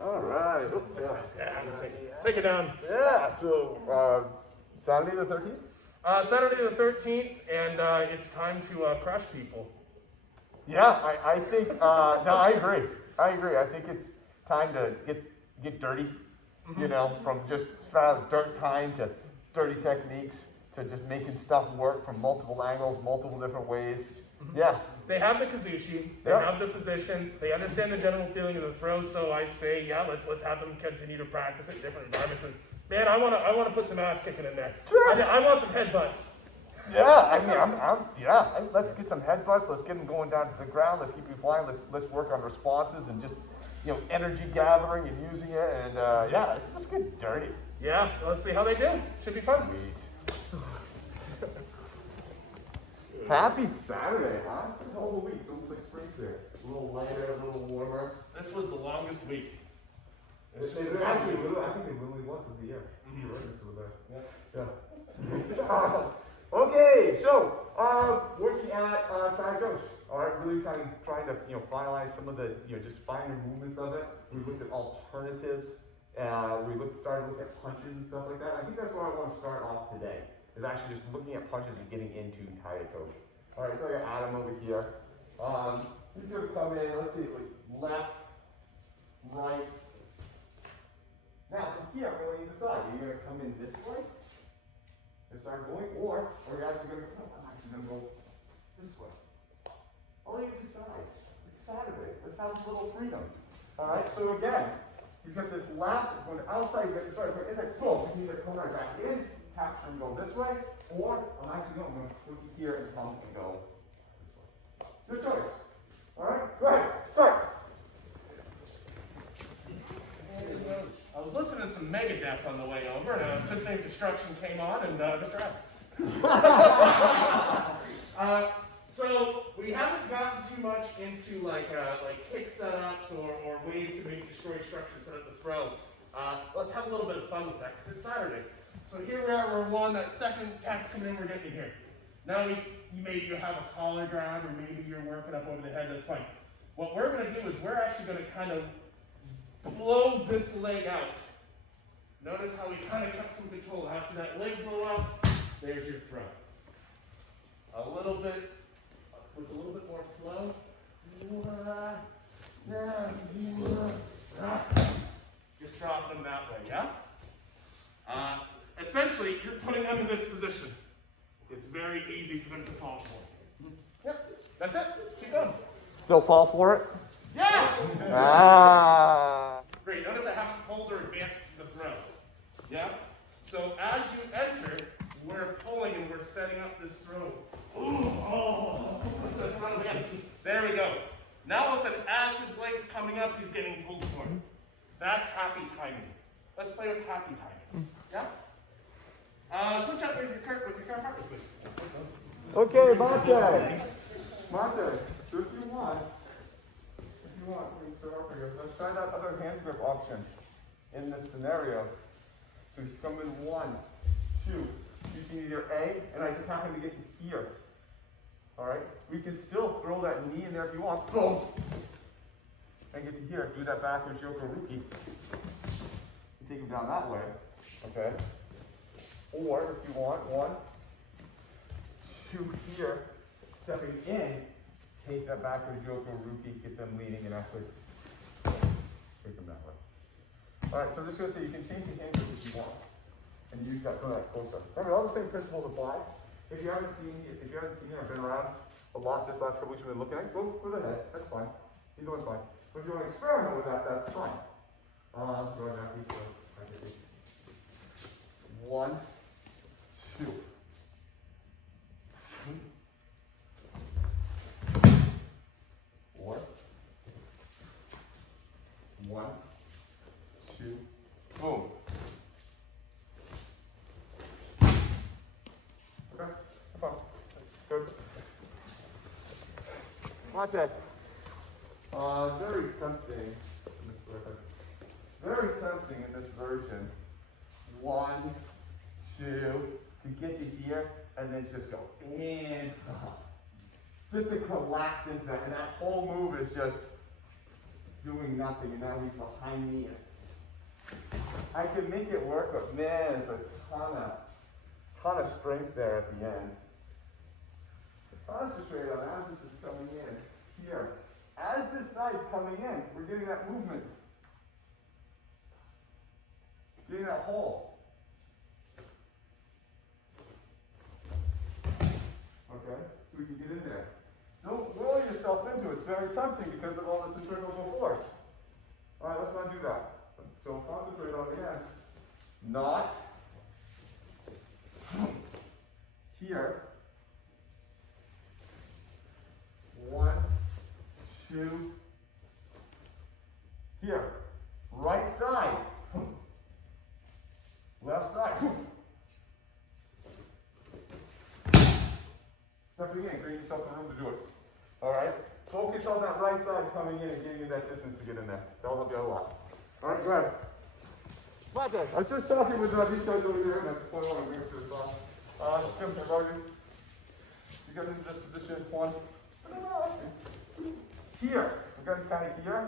All right. Oh, Yeah, take it down. yeah. So Saturday the 13th. Saturday the 13th, and it's time to crush people. Yeah, I think. No, I agree. I agree. I think it's time to get dirty. You know, from just dirt time to dirty techniques to just making stuff work from multiple angles, multiple different ways. Yeah. They have the kazushi, they have the position, they understand the general feeling of the throw, so I say, yeah, let's have them continue to practice in different environments. And man, I wanna put some ass kicking in there. Sure. I want some headbutts. Yeah, I mean, let's get some headbutts. Let's get them going down to the ground. Let's keep you flying. Let's work on responses and just, energy gathering and using it. And yeah, let's just get dirty. Yeah, let's see how they do. Should be fun. Sweet. Happy Saturday, huh? The whole week. It looks like spring's there. A little lighter, a little warmer. This was the longest week. I think it literally was of the year. Yeah. Okay, so working at Tai Otoshi. All right, really kind of trying to finalize some of the just finer movements of it. We looked at alternatives. Started looking at punches and stuff like that. I think that's where I want to start off today. Is actually just looking at punches and getting into Tai Otoshi. All right, so I got Adam over here. He's gonna come in. Let's see, like left, right. Now from here, I'm going to decide. Are you gonna come in this way and start going, or are you actually gonna? No, I'm actually gonna go this way. I'll let you decide. It's Saturday. Let's have a little freedom. All right. So again, he's got this left going outside. Sorry, but inside. Boom. He's either come right back in. Capture and go this way, or I'm actually going to put you here and come and go this way. Your choice. All right, go ahead, start. I was listening to some Megadeth on the way over, and a Symphony of Destruction came on, and Mr. Adam. So we haven't gotten too much into like kick setups or ways to maybe destroy structure set up the throw. Let's have a little bit of fun with that because it's Saturday. So here we are, we're one, that second attack's coming in, we're getting here. Now maybe you have a collar grab, or maybe you're working up over the head, that's fine. What we're gonna do is we're actually gonna kind of blow this leg out. Notice how we kind of cut some control. After that leg blow out, there's your throw. A little bit, with a little bit more flow. Just drop them that way, yeah? Essentially, you're putting them in this position. It's very easy for them to fall for. Yep, that's it. Keep going. They'll fall for it? Yeah! Ah! Great, notice I haven't pulled or advanced the throw. Yeah? So as you enter, we're pulling and we're setting up this throw. Ooh, oh! There we go. Now all of a sudden, as his leg's coming up, he's getting pulled forward. That's happy timing. Let's play with happy timing. Yeah? Switch up with your current partner, please. Okay, Monte. Monte, so if you want, we can start off here. Let's try that other hand grip option in this scenario. So he's coming 1, 2. You see either A, and I just happen to get to here. All right? We can still throw that knee in there if you want. Boom! And get to here. Do that backwards yoke rookie. You take him down that way. Okay? Or if you want 1, 2 here, stepping in, take that backwards yoke rookie, get them leading, and actually take them that way. All right, so I'm just going to say you can change the hand grip if you want, and use that for that close-up. Remember, all the same principles apply. If you haven't seen or been around a lot this last couple weeks we've been looking at, go for the head. That's fine. Either one's fine. But if you want to experiment with that, that's fine. Go ahead, 1, 2. Or 1, 2, boom. Okay, no problem. Good. Monte. Very tempting. Very tempting in this version. 1, 2, to get to here, and then just go in. Just to collapse into that, and that whole move is just doing nothing, and now he's behind me. I can make it work, but man, there's a ton of strength there at the end. Concentrate on as this is coming in here. As this side's coming in, we're getting that movement. Getting that hole. Okay, so we can get in there. Don't roll yourself into it. It's very tempting because of all this centrifugal force. All right, let's not do that. So concentrate on the end. Not here. 1, 2, here. Right side. Left side. Stepping in, create yourself the room to do it. All right? Focus on that right side coming in and getting you that distance to get in there. That'll help you out a lot. All right, go ahead. I was just talking with these guys over there, and that's point on and to this Jim, Roger. You got into this position, one. Here, we're going to kind of here.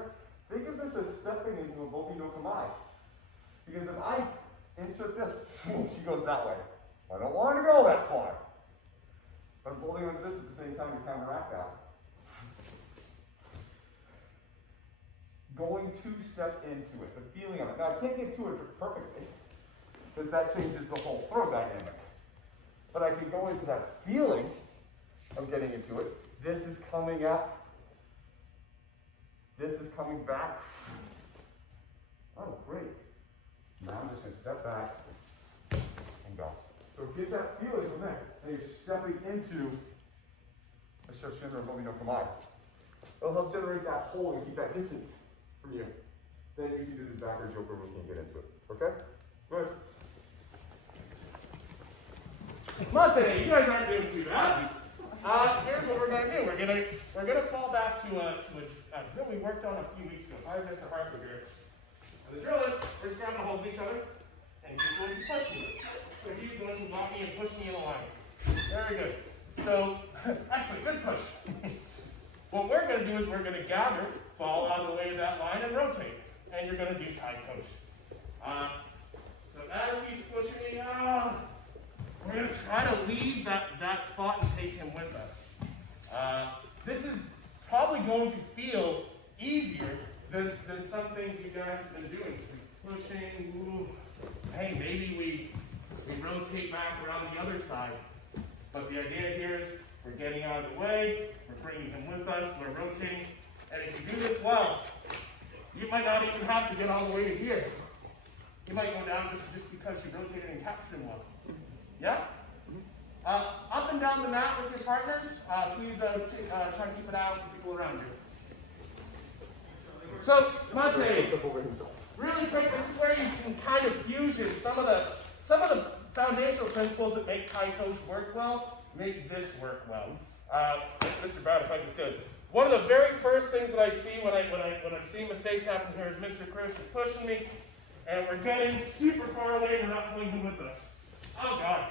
Think of this as stepping into a Boki no Kamai. Because if I insert this, she goes that way. I don't want to go that far. But I'm holding on to this at the same time to counteract that. Going to step into it, the feeling of it. Now I can't get to it perfectly, because that changes the whole throw dynamic. But I can go into that feeling of getting into it. This is coming up. This is coming back. Oh, great. Now I'm just going to step back and go. So get that feeling from there. And you're stepping into a Shoshin or Bomi no Kamai. It'll help generate that hole and keep that distance from you. Then you can do the backward joker routine and get into it. Okay? Good. Not today. You guys aren't doing too bad. Here's what we're going to do. We're gonna fall back to a drill we worked on a few weeks ago. I Mr. Harper here. And the drill is we're just grabbing a hold of each other, and he's going to push me. So he's going to lock me and push me in a line. Very good. So, excellent. Good push. What we're going to do is we're going to gather, fall out of the way of that line, and rotate. And you're going to do Tai Otoshi. So as he's pushing me, we're going to try to leave that spot and take him with us. This is probably going to feel easier than some things you guys have been doing. So he's pushing, ooh. Hey, maybe we rotate back around the other side. But the idea here is we're getting out of the way, we're bringing him with us, we're rotating. And if you do this well, you might not even have to get all the way to here. You might go down just because you rotated and captured him well. Yeah? Up and down the mat with your partners. Please try to keep it out with people around you. So, Mate, really quick, this is where you can kind of fusion some of the foundational principles that make Tai Otoshi work well, make this work well. Mr. Brown, if I can say, one of the very first things that I see when I'm seeing mistakes happen here is Mr. Chris is pushing me, and we're getting super far away and we're not pulling him with us. Oh God.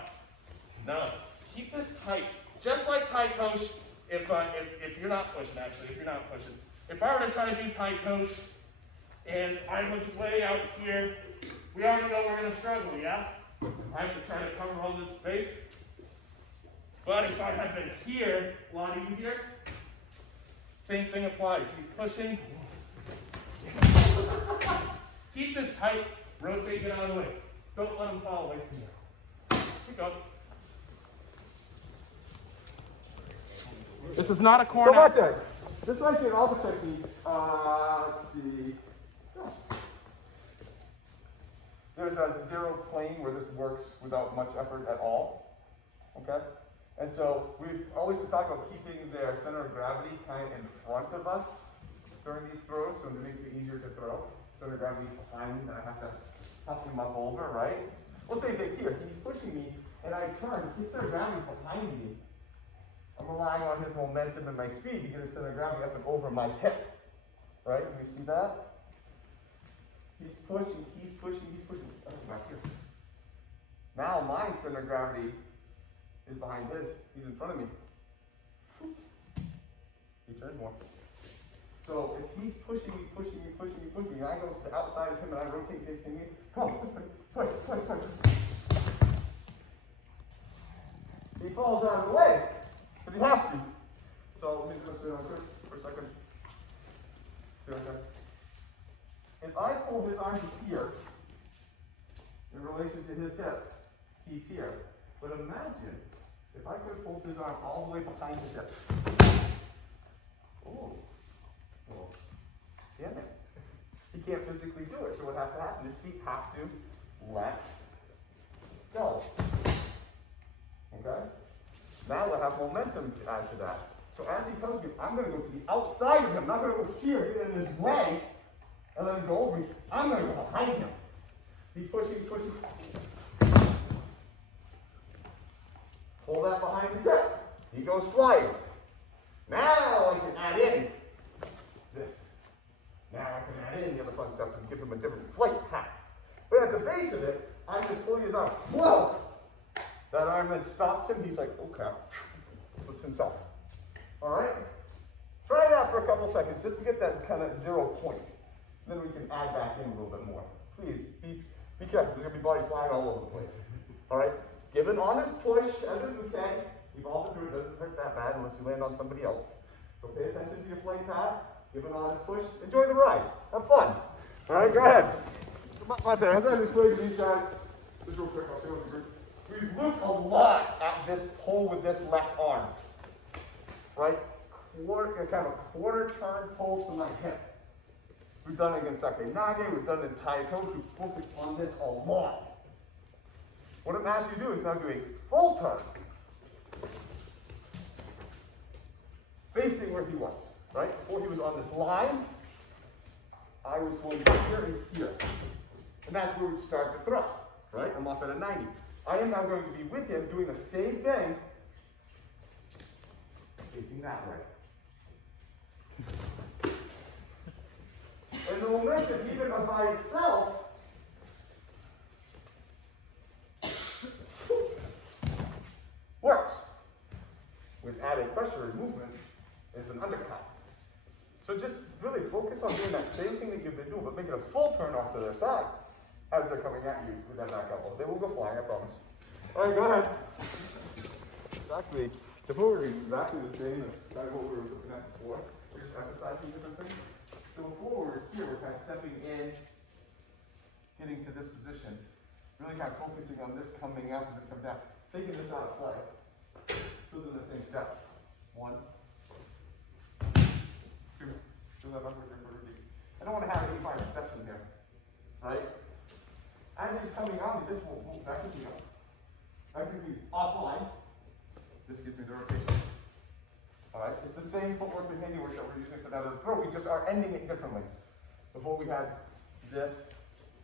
No. Keep this tight. Just like Tai Otoshi, if you're not pushing, actually, if you're not pushing. If I were to try to do Tai Otoshi and I was way out here, we already know we're going to struggle, yeah? I have to try to cover all this space. But if I had been here, a lot easier. Same thing applies. He's pushing. Keep this tight. Rotate, get out of the way. Don't let him fall away from you. Keep going. This is not a corner. So Mate, just like in all the techniques, let's see. There's a zero plane where this works without much effort at all. Okay? And so we've always been talking about keeping their center of gravity kind of in front of us during these throws, so it makes it easier to throw. Center of gravity is behind me, and I have to puff him up over, right? We'll say that here, he's pushing me, and I turn, his center of gravity is behind me. I'm relying on his momentum and my speed to get his center of gravity up and over my hip. Right? Can you see that? He's pushing, he's pushing, he's pushing. Oh, back here. Now my center of gravity is behind his. He's in front of me. He turned more. So if he's pushing me, and I go to the outside of him and I rotate facing me, come on, push. He falls out of the way, because he has to. So let me just sit on this for a second. See right there. If I pull his arms here, in relation to his hips, he's here. But imagine if I could pull his arm all the way behind his hips. Oh, well, damn it. He can't physically do it. So what has to happen? His feet have to let go. Okay? Now we'll have momentum to add to that. So as he comes to me, I'm going to go to the outside of him. I'm not going to go here, get in his way, and let him go over me. I'm going to go behind him. He's pushing. Pull that behind his hip. He goes flying. Now I can add in this. Now I can add in the other fun stuff and give him a different flight path. But at the base of it, I'm just pulling his arm. Whoa! That arm then stops him. He's like, okay. Puts himself. All right? Try it out for a couple seconds just to get that kind of 0 point. Then we can add back in a little bit more. Please, be careful. There's going to be bodies flying all over the place. All right? Give an honest push as if you can. You've all been through it. Doesn't hurt that bad unless you land on somebody else. So pay attention to your flight path. Give an honest push. Enjoy the ride. Have fun. All right, go ahead. Mate, as I explained to these guys, just real quick, I'll show you the group. We've looked a lot at this pull with this left arm. Right? Kind of a quarter turn pull to my hip. We've done it against Sakenage, we've done it in Tai Otoshi, we've focused on this a lot. What I'm asking you to do is now do a full turn. Facing where he was, right? Before he was on this line, I was going here and here. And that's where we would start the thrust, right? I'm off at a 90. I am now going to be with him doing the same thing, facing that way. And the momentum, even by itself, works. With added pressure and movement, is an undercut. So just really focus on doing that same thing that you've been doing, but make it a full turn off to their side as they're coming at you with that back elbow. They will go flying, I promise. All right, go ahead. Exactly. The forward is exactly the same as kind of what we were looking at before. We're just emphasizing different things. So before we're here, we're kind of stepping in, getting to this position, really kind of focusing on this coming up and this coming down, taking this out of play. Still doing the same step. 1, 2, do that backward, repeat. I don't want to have any kind of steps in here, right? As he's coming on, this will move back to zero. I think he's offline. This gives me the rotation. Alright, it's the same footwork and handiwork that we're using for that other throw. We just are ending it differently. Before we had this,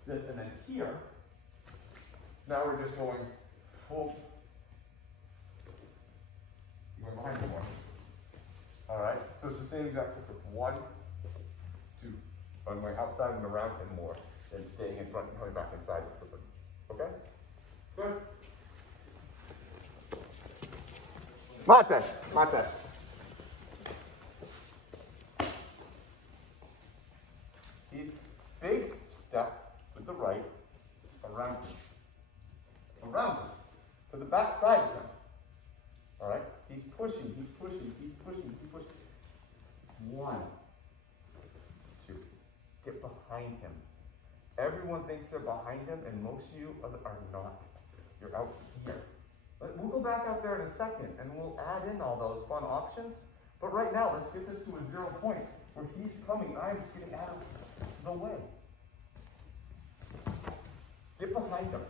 and then here. Now we're just going full. Going behind the one. Alright, so it's the same exact footwork. 1, 2. I'm going outside and around him more than staying in front and coming back inside the footwork. Okay? Good. Mate. Big step with the right around him. To the back side of him. Alright? He's pushing. 1, 2. Get behind him. Everyone thinks they're behind him, and most of you are not. You're out here. But we'll go back out there in a second, and we'll add in all those fun options. But right now, let's get this to a 0 point, where he's coming, and I'm just getting out of the way. Get behind him.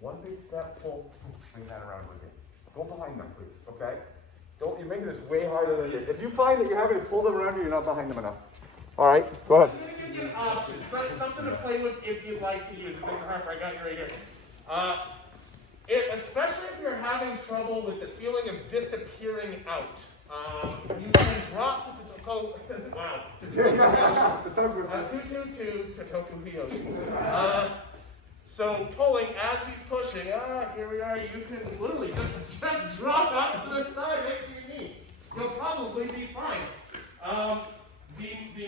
1 big step, pull, bring that around with you. Go behind them, please, okay? You're making this way harder than it is. If you find that you're having to pull them around you, you're not behind them enough. All right, go ahead. I'm going to give you an option, something to play with if you'd like to use it. Mr. Harper, I got you right here. Especially if you're having trouble with the feeling of disappearing out. You can drop to wow. So pulling as he's pushing, here we are, you can literally just drop out to the side next to your knee. You'll probably be fine. The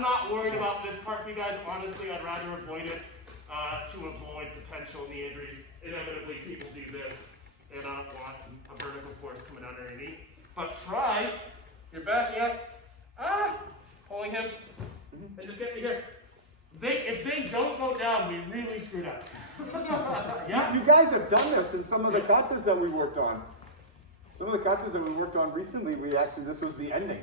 I'm not worried about this part for you guys. Honestly, I'd rather avoid it to avoid potential knee injuries. Inevitably, people do this. They don't want a vertical force coming down on your knee. But try, you're backing up, pulling him, and just get me here. If they don't go down, we really screwed up. Yeah? You guys have done this in some of the katas that we worked on. Some of the katas that we worked on recently, this was the ending.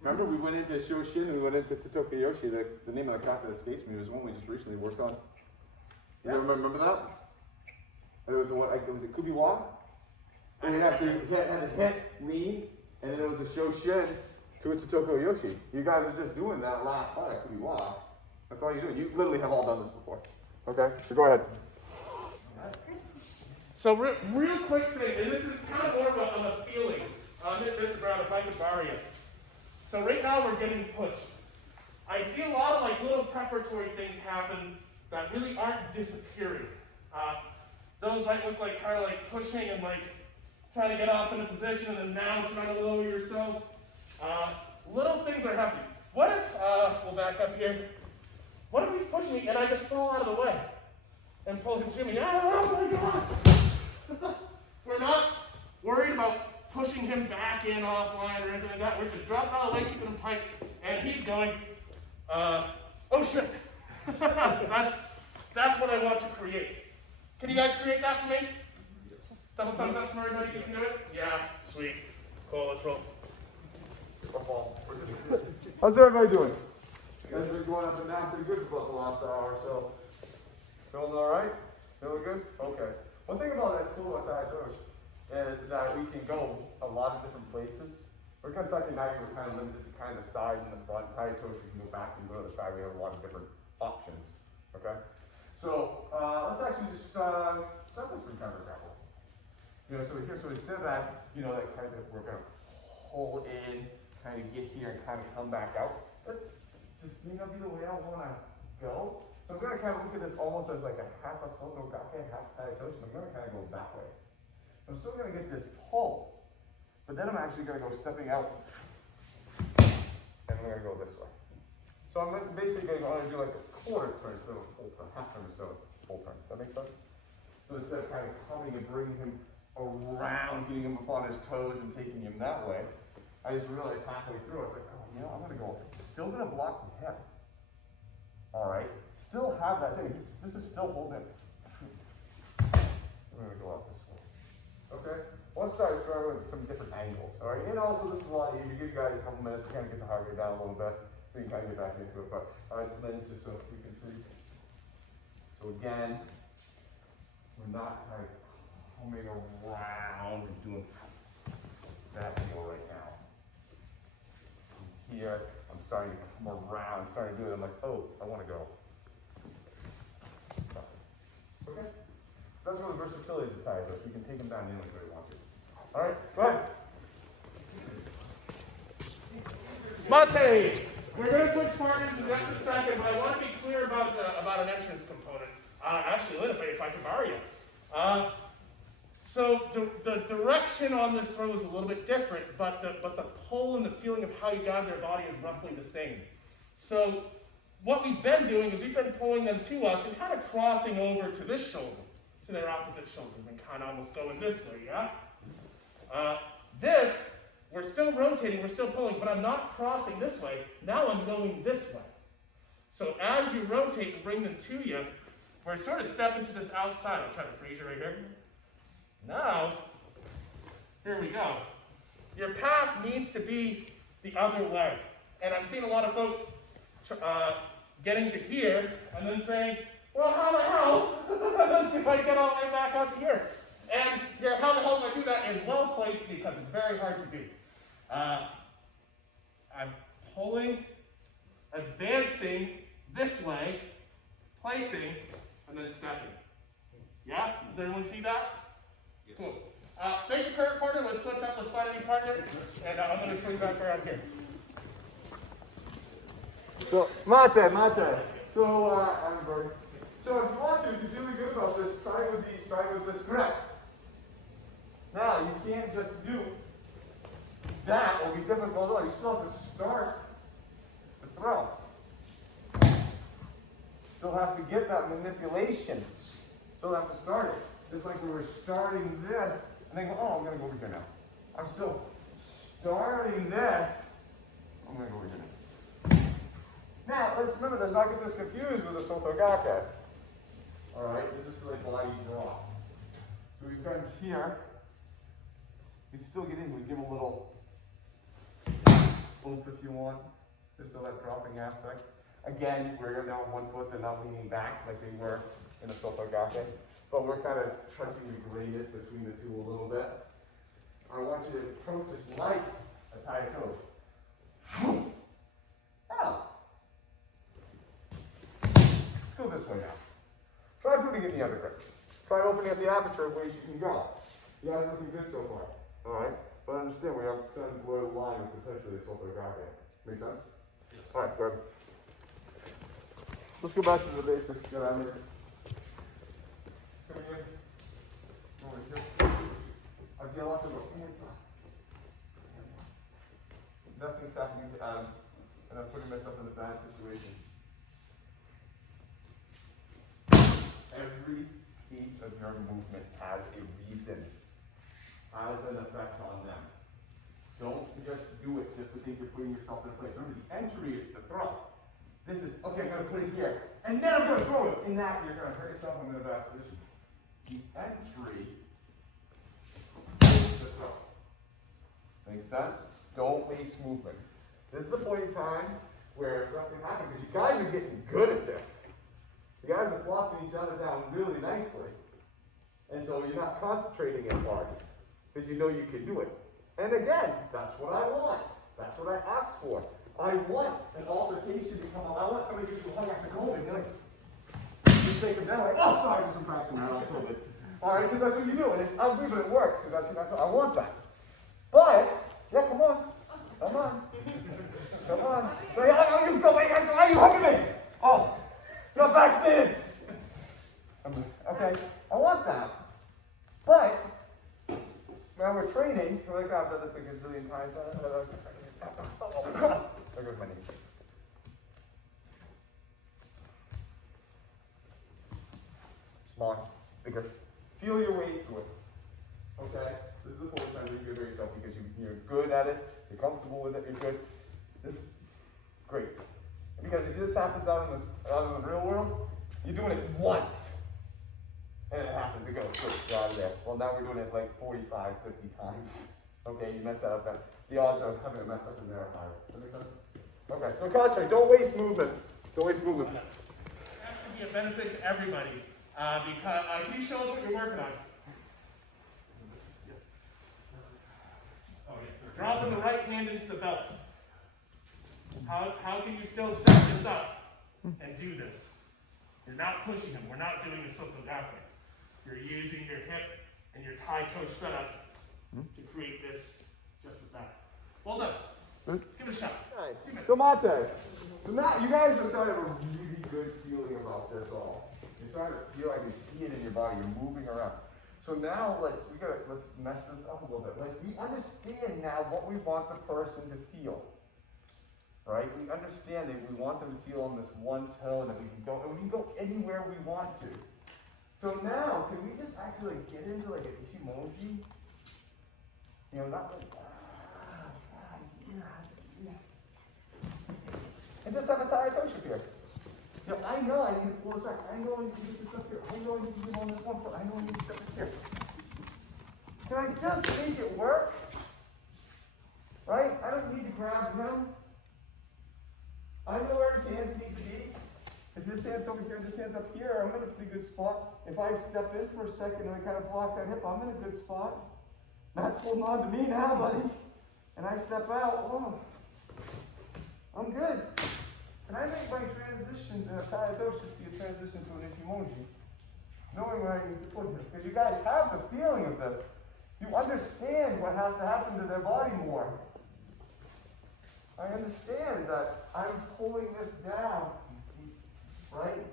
Remember, we went into Shoshin and we went into Totokiyoshi. The name of the kata that escapes me was one we just recently worked on. You remember that? It was a Kubiwa? And we actually had a hit knee, and then it was a Shoshin to a Totokiyoshi. You guys are just doing that last part at Kubiwa. That's all you're doing. You literally have all done this before. Okay, so go ahead. So real quick thing, and this is kind of more of a feeling. Mr. Brown, if I could borrow you. So right now we're getting pushed. I see a lot of like little preparatory things happen that really aren't disappearing. Those might look like kind of like pushing and like trying to get off in a position and then now trying to lower yourself. Little things are happening. What if, we'll back up here. What if he's pushing me and I just fall out of the way and pull him to me? Oh my God! We're not worried about pushing him back in offline or anything like that. We're just dropping out of the way, keeping him tight, and he's going, oh shit. That's what I want to create. Can you guys create that for me? Double thumbs up from everybody who can do it? Yeah, sweet. Cool, let's roll. How's everybody doing? You guys been going up and down pretty good for about the last hour or so. Feeling all right? Feeling good? Okay. One thing about that's cool about Tai Otoshi is that we can go a lot of different places. For Kentucky Night, we're kind of limited to kind of the side and the front. Tai Otoshi, we can go back and go to the side. We have a lot of different options. Okay? So let's actually just start with some kind of grapple. You know, so instead of that, you know, that kind of we're gonna pull in, kind of get here and kind of come back out. That just may not be the way I want to go. So I'm going to kind of look at this almost as like a half a Soto Gake, half Tai Otoshi. I'm going to kind of go that way. I'm still going to get this pull, but then I'm actually going to go stepping out, and I'm going to go this way. So I'm basically going to do like a quarter turn instead of a full turn, half turn instead of a full turn. Does that make sense? So instead of kind of coming and bringing him around, getting him up on his toes and taking him that way, I just realized halfway through, I was like, oh, you know, I'm going to go, still going to block the hip. All right, still have that same, this is still holding. I'm going to go up this way. Okay, let's start with some different angles. All right, and also this is a lot easier. Give you guys a couple minutes to kind of get the heart rate down a little bit so you can kind of get back into it. But all right, then just so we can see. So again, we're not kind of coming around and doing that angle right now. He's here, I'm starting to come around, I'm starting to do it, I'm like, oh, I want to go. Okay? So that's where the versatility of the Tai Otoshi. You can take them down in where you want to. Alright, go ahead. Mate! We're going to switch partners in just a second, but I want to be clear about an entrance component. Actually, Lynn, if I could borrow you. So the direction on this throw is a little bit different, but the pull and the feeling of how you guide their body is roughly the same. So what we've been doing is we've been pulling them to us and kind of crossing over to this shoulder, to their opposite shoulder, and kind of almost going this way, yeah? This, we're still rotating, we're still pulling, but I'm not crossing this way. Now I'm going this way. So as you rotate and bring them to you, we're sort of stepping to this outside. I'll try to freeze you right here. Now, here we go. Your path needs to be the other way. And I'm seeing a lot of folks getting to here and then saying, well, how the hell do I get all the way back out to here? And yeah, how the hell do I do that is well placed because it's very hard to do. I'm pulling, advancing this way, placing, and then stepping. Yeah? Does everyone see that? Yes. Cool. Thank you, current partner. Let's switch up. Let's find a new partner. And I'm going to swing back around here. So, Mate. So, Amber. So if you want to, if you're feeling good about this, try with this grip. Now, you can't just do that or be difficult. You still have to start the throw. Still have to get that manipulation. Still have to start it. Just like we were starting this, and then go, oh, I'm going to go over here now. I'm still starting this. I'm going to go over here now. Now, let's remember, let's not get this confused with the sotogake. Alright, this is like body draw. So we come here. We still get in, we give a little oomph if you want. There's still that dropping aspect. Again, we're now on one foot and not leaning back like we were in the sotogake. But we're kind of touching the grayness between the two a little bit. I want you to approach this like a Tai Otoshi. Ow. Let's go this way now. Try putting it in the other grip. Try opening up the aperture ways you can go. You guys are looking good so far. Alright? But understand, we have kind of blurred line with potentially the sotogake. Make sense? Yes. Alright, good. Let's go back to the basics. Get out of here. Let's come in. Over here. I'll yell out to go. Nothing's happening to Adam, and I'm putting myself in a bad situation. Every piece of your movement has a reason, has an effect on them. Don't just do it just to think you're putting yourself in a place. Remember, the entry is the throw. This is, okay, I'm going to put it here, and then I'm going to throw it. In that, you're going to hurt yourself in a bad position. The entry is the throw. Make sense? Don't waste movement. This is the point in time where something happens, because you guys are getting good at this. You guys are flopping each other down really nicely. And so you're not concentrating as hard, because you know you can do it. And again, that's what I want. That's what I asked for. I want an altercation to come along. I want somebody to go, oh, I have to go and like, you take them down, like, oh, sorry, just practicing that off a little bit. All right, because that's what you do, and it's ugly, but it works, because that's what I want that. But, yeah, come on. Come on. Come on. Why are you hugging me? Oh, you're backstated. Okay, I want that. But, when we're training, we're like, I've done this a gazillion times. There goes my knee. Smaller, bigger. Feel your way through it. Okay? This is the full time you give yourself because you're good at it, you're comfortable with it, you're good. This is great. Because if this happens out in the real world, you're doing it once. And it happens, it goes straight out of there. Well, now we're doing it like 45, 50 times. Okay, you mess that up, then the odds of having a mess up in there are higher. Does that make sense? Okay, so concentrate, don't waste movement. Don't waste movement. That should be a benefit to everybody. Because can you show us what you're working on? Oh, yeah. Dropping the right hand into the belt. How can you still set this up and do this? You're not pushing him. We're not doing a sotogake. You're using your hip and your Tai Otoshi setup to create this just as that. Well done. Let's give it a shot. Right. So Mate, so now you guys are starting to have a really good feeling about this all. You're starting to feel like you see it in your body. You're moving around. So now let's mess this up a little bit. Like we understand now what we want the person to feel. Right? We understand that we want them to feel on this one toe, that we can go, and we can go anywhere we want to. So now, can we just actually get into like an Ishimoji? You know, not like, and just have a Tai Otoshi here. You know, I know I need to pull this back. I know I need to get this up here. I know I need to get on this one foot. I know I need to step this here. Can I just make it work? Right? I don't need to grab him. I know where his hands need to be. If his hand's over here and this hand's up here, I'm in a pretty good spot. If I step in for a second and I kind of block that hip, I'm in a good spot. Matt's holding on to me now, buddy. And I step out, oh, I'm good. Can I make my transition to a Tai Otoshi be a transition to an Ishimoji? Knowing where I need to put this. Because you guys have the feeling of this. You understand what has to happen to their body more. I understand that I'm pulling this down, right?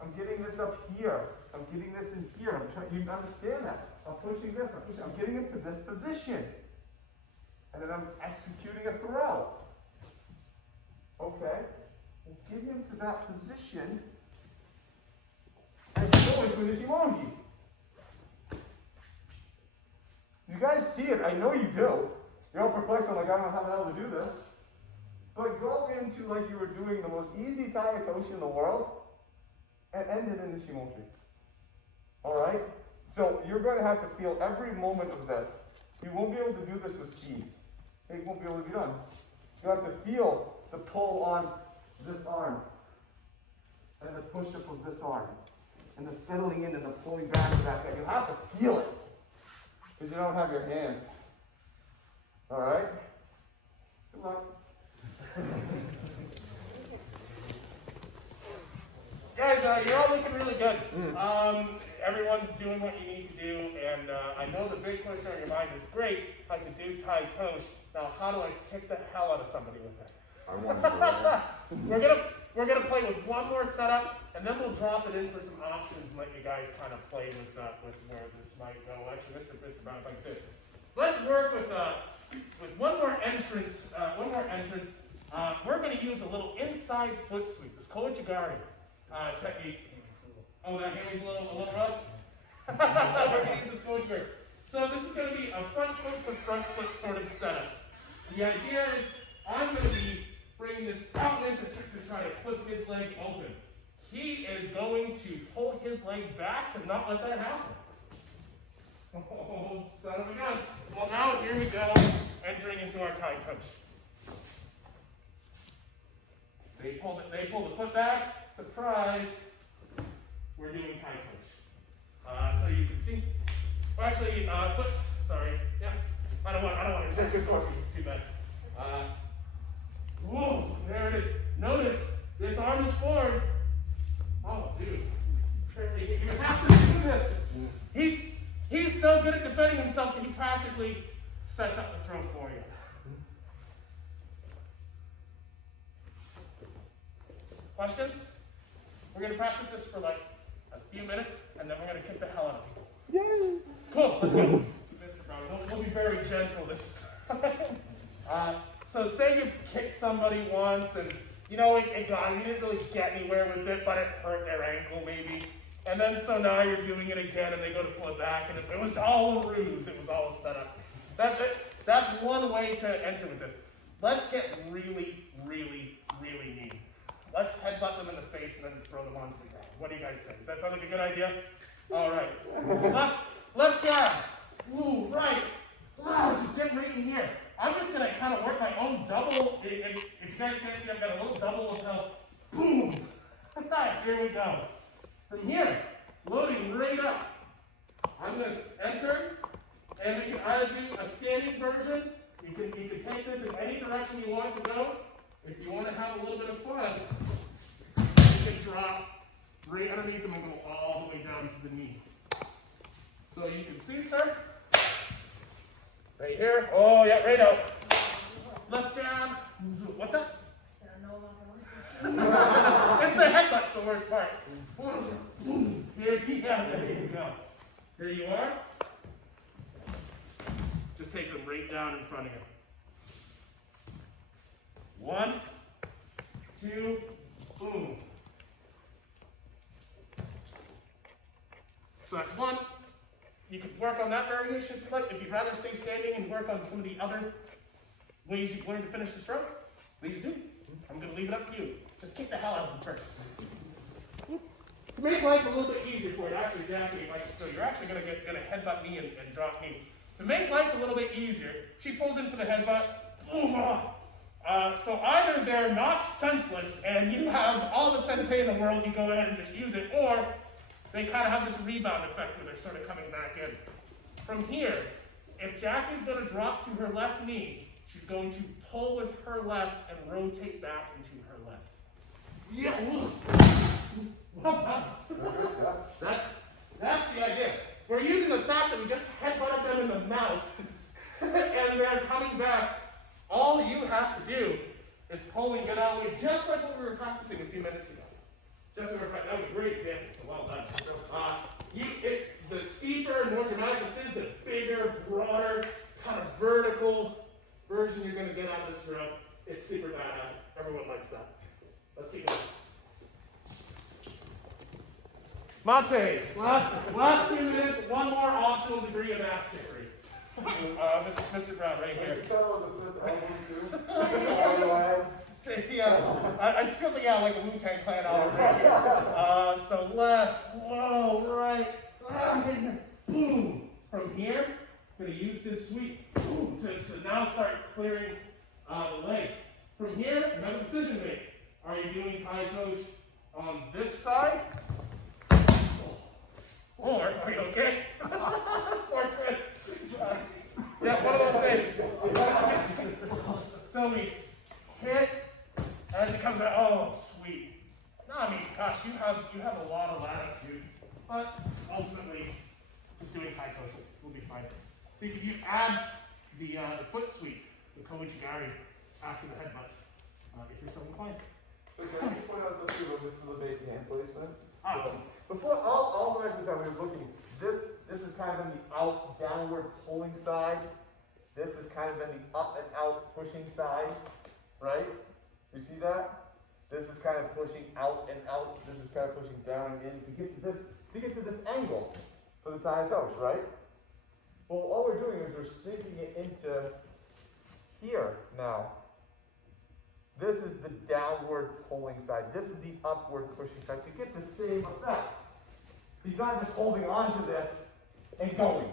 I'm getting this up here. I'm getting this in here. You understand that? I'm pushing this. I'm getting it to this position. And then I'm executing a throw. Okay? We'll get him to that position. as you go into an Ishimoji. You guys see it, I know you do. You're all perplexed, I'm like, I don't know how the hell to do this. But go into like you were doing the most easy Tai Otoshi in the world, and end it in Ishimoji. Alright? So you're going to have to feel every moment of this. You won't be able to do this with speed. It won't be able to be done. You have to feel the pull on this arm, and the push-up of this arm, and the settling in and the pulling back of that guy. You have to feel it, because you don't have your hands. Alright? Good luck. Guys, you're all looking really good. Everyone's doing what you need to do, and I know the big question on your mind is great. I can do Tai Otoshi. Now, how do I kick the hell out of somebody with it? I want to go We're gonna play with one more setup, and then we'll drop it in for some options and let you guys kind of play with where this might go. Actually, Mr. Brown, if I can do it. Let's work with one more entrance. We're going to use a little inside foot sweep. This Koichigari technique. Oh, that hammer's a little rough? We're going to use this Koichigari. So this is going to be a front foot to front foot sort of setup. The idea is I'm going to be bringing this out into to try to flip his leg open. He is going to pull his leg back to not let that happen. Oh, son of a gun. Well, now here we go, entering into our Tai Otoshi. They pull the foot back. Surprise! We're doing Tai Otoshi. So you can see. Well, actually, foots. Sorry. Yeah. I don't want to touch your foot too bad. Whoa! There it is. Notice this arm is forward. Oh, dude! You have to do this. He's so good at defending himself that he practically sets up the throw for you. Questions? We're going to practice this for like a few minutes, and then we're going to kick the hell out of people. Yay! Cool, let's go. Mr. Brown, we'll be very gentle this time. So say you kicked somebody once, and you know, you didn't really get anywhere with it, but it hurt their ankle maybe. And then so now you're doing it again, and they go to pull it back, and it was all a ruse. It was all set up. That's it. That's one way to enter with this. Let's get really, really, really mean. Let's headbutt them in the face and then throw them onto the ground. What do you guys say? Does that sound like a good idea? All right. Left jab. Ooh, right. Just get right in here. I'm just gonna kind of work my own double. If you guys can't see, I've got a little double lapel. Boom. Here we go. From here, loading right up. I'm going to enter, and we can either do a standing version. You can take this in any direction you want to go. If you want to have a little bit of fun, you can drop right underneath them and go all the way down to the knee. So you can see, sir, right here. Oh, yeah, right out. Left jab. What's that? It's the headbutt's the worst part. There you go. Here you are. Just take them right down in front of you. 1, 2, boom. So that's one. You can work on that variation if you like. If you'd rather stay standing and work on some of the other ways you've learned to finish the stroke, please do. I'm going to leave it up to you. Just kick the hell out of them first. To make life a little bit easier for you, actually, Jackie, so you're actually going to headbutt me and drop me. To make life a little bit easier, she pulls in for the headbutt. So either they're not senseless and you have all the sensei in the world, you go ahead and just use it, or they kind of have this rebound effect where they're sort of coming back in. From here, if Jackie's going to drop to her left knee, she's going to pull with her left and rotate back into her left. Yeah, well done. That's the idea. We're using the fact that we just headbutted them in the mouth and they're coming back. All you have to do is pull and get out of the way, just like what we were practicing a few minutes ago. That was a great example, so well done. The steeper, more dramatic this is, the bigger, broader, kind of vertical version you're going to get out of this throw. It's super badass. Everyone likes that. Let's keep going. Mate, last few minutes, one more optional degree of ass kickery. Mr. Brown, right here. Yeah, it feels like like a Wu-Tang Clan album right here. So left, whoa, right, boom. From here, I'm going to use this sweep to now start clearing the legs. From here, you have a decision to make. Are you doing Tai Otoshi on this side? Or are you okay? Poor Chris. Yeah, one of those days. So we hit as it comes out. Oh, sweet. No, I mean, gosh, you have a lot of latitude, but ultimately, just doing Tai Otoshi will be fine. See, if you add the foot sweep, the Koichigari, after the headbutt, if you're so inclined. So can I just point out something about this is the basic hand placement? Ah. Before all the rest of the time we were looking, this is kind of on the out downward pulling side. This is kind of in the up and out pushing side, right? You see that? This is kind of pushing out and out. This is kind of pushing down and in to get to this angle for the Tai Otoshi, right? Well, all we're doing is we're sinking it into here now. This is the downward pulling side. This is the upward pushing side to get the same effect. He's not just holding on to this and going.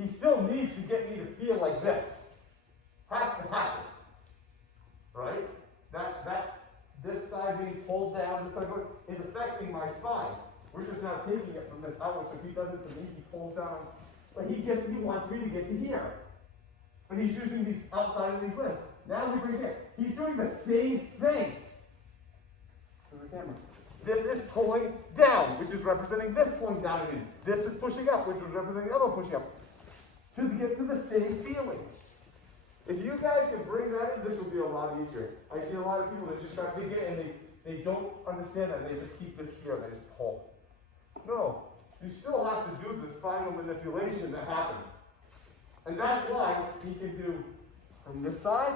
He still needs to get me to feel like this. Has to happen. Right? This side being pulled down, this side going, is affecting my spine. We're just now taking it from this outward, so if he does it to me, he pulls down. But he wants me to get to here. But he's using these outside of these limbs. Now we bring it in. He's doing the same thing. To the camera. This is pulling down, which is representing this pulling down and in. This is pushing up, which is representing the other one pushing up. To get to the same feeling. If you guys can bring that in, this will be a lot easier. I see a lot of people that just try to get it and they don't understand that. They just keep this here and they just pull. No. You still have to do the spinal manipulation that happened. And that's why he can do from this side,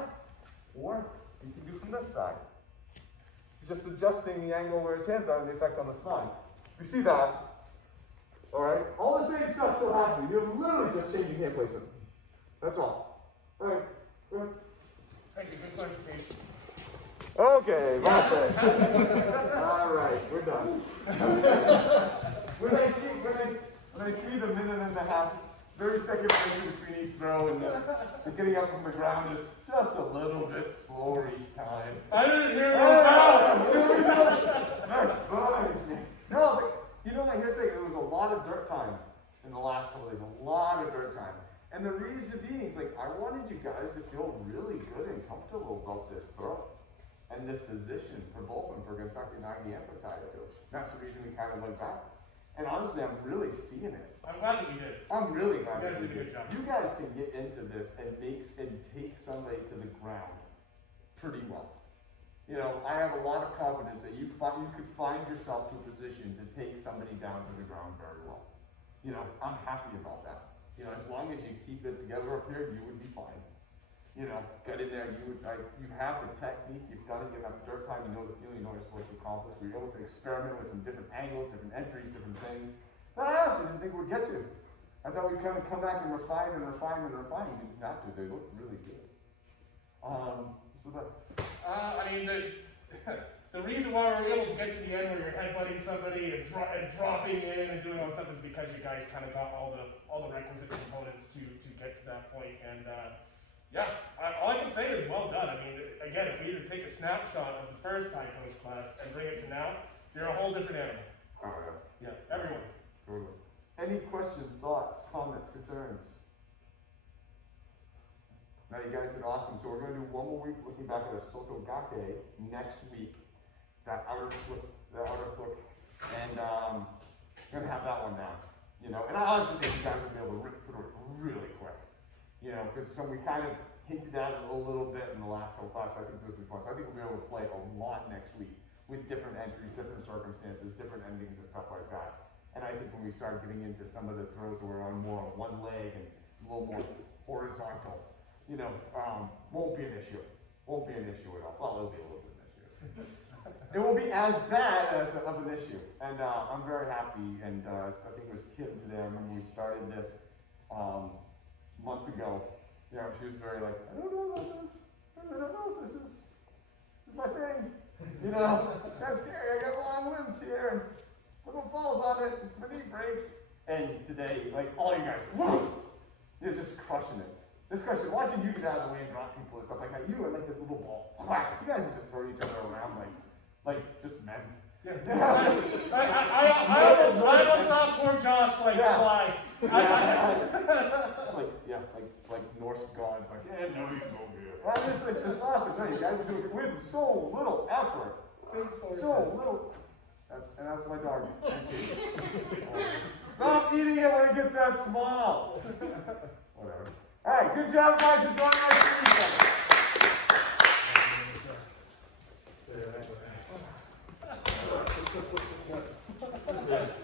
or he can do from this side. He's just adjusting the angle where his hands are and the effect on the spine. You see that? Alright? All the same stuff still happening. You're literally just changing hand placement. That's all. Alright. Thank you, good clarification. Okay, Alright, we're done. When I see the minute and a half, very second between each throw and the getting up from the ground is just a little bit slower each time. I didn't hear you. No, but you know what? Here's the thing. There was a lot of dirt time in the last couple days. A lot of dirt time. And the reason being is like I wanted you guys to feel really good and comfortable about this throw and this position for both of them, for Gonzaki 90 and for Tai Otoshi. That's the reason we kind of went back. And honestly, I'm really seeing it. I'm glad that we did. I'm really glad that you did a good job. You guys can get into this and take somebody to the ground pretty well. You know, I have a lot of confidence that you could find yourself to a position to take somebody down to the ground very well. You know, I'm happy about that. You know, as long as you keep it together up here, you would be fine. You know, get in there, you have the technique, you've done it, you have enough dirt time, you know the feeling, you know what you're supposed to accomplish. We're able to experiment with some different angles, different entries, different things that I honestly didn't think we'd get to. I thought we'd kind of come back and refine and refine and refine. We didn't have to, they look really good. I mean, the reason why we're able to get to the end where you're headbutting somebody and dropping in and doing all that stuff is because you guys kind of got all the requisite components to get to that point. And yeah, all I can say is well done. I mean, again, if we were to take a snapshot of the first Tai Otoshi class and bring it to now, you're a whole different animal. Yeah, everyone. Totally. Any questions, thoughts, comments, concerns? Now you guys did awesome. So we're going to do one more week looking back at a Soto Gake next week. That outer flip, and we're gonna have that one down. You know, and I honestly think you guys will be able to rip through it really quick. You know, because so we kind of hinted at it a little bit in the last couple classes. I think this will be fun. So I think we'll be able to play a lot next week with different entries, different circumstances, different endings and stuff like that. And I think when we start getting into some of the throws where we're on more on one leg and a little more horizontal, you know, won't be an issue. Won't be an issue at all. Well, it'll be a little bit of an issue. it won't be as bad as of an issue. And I'm very happy. And I think it was Kim today. I remember we started this months ago. You know, she was very like, I don't know about this. I don't know if this is my thing. You know, it's kind of scary. I got long limbs here, and someone falls on it, and my knee breaks. And today, like all you guys, woo, you're just crushing it. Just crushing it. Watching you get out of the way and drop people and stuff like that. You are like this little ball. Whack. You guys are just throwing each other around like just men. Yeah. I almost saw poor Josh like fly. It's like Norse gods, like, yeah, no, you go here. Well, it's awesome. No, you guys are doing it with so little effort. So little. That's my dog. Thank you. Stop eating it when it gets that small. Whatever. All right, good job, guys. Enjoy my season.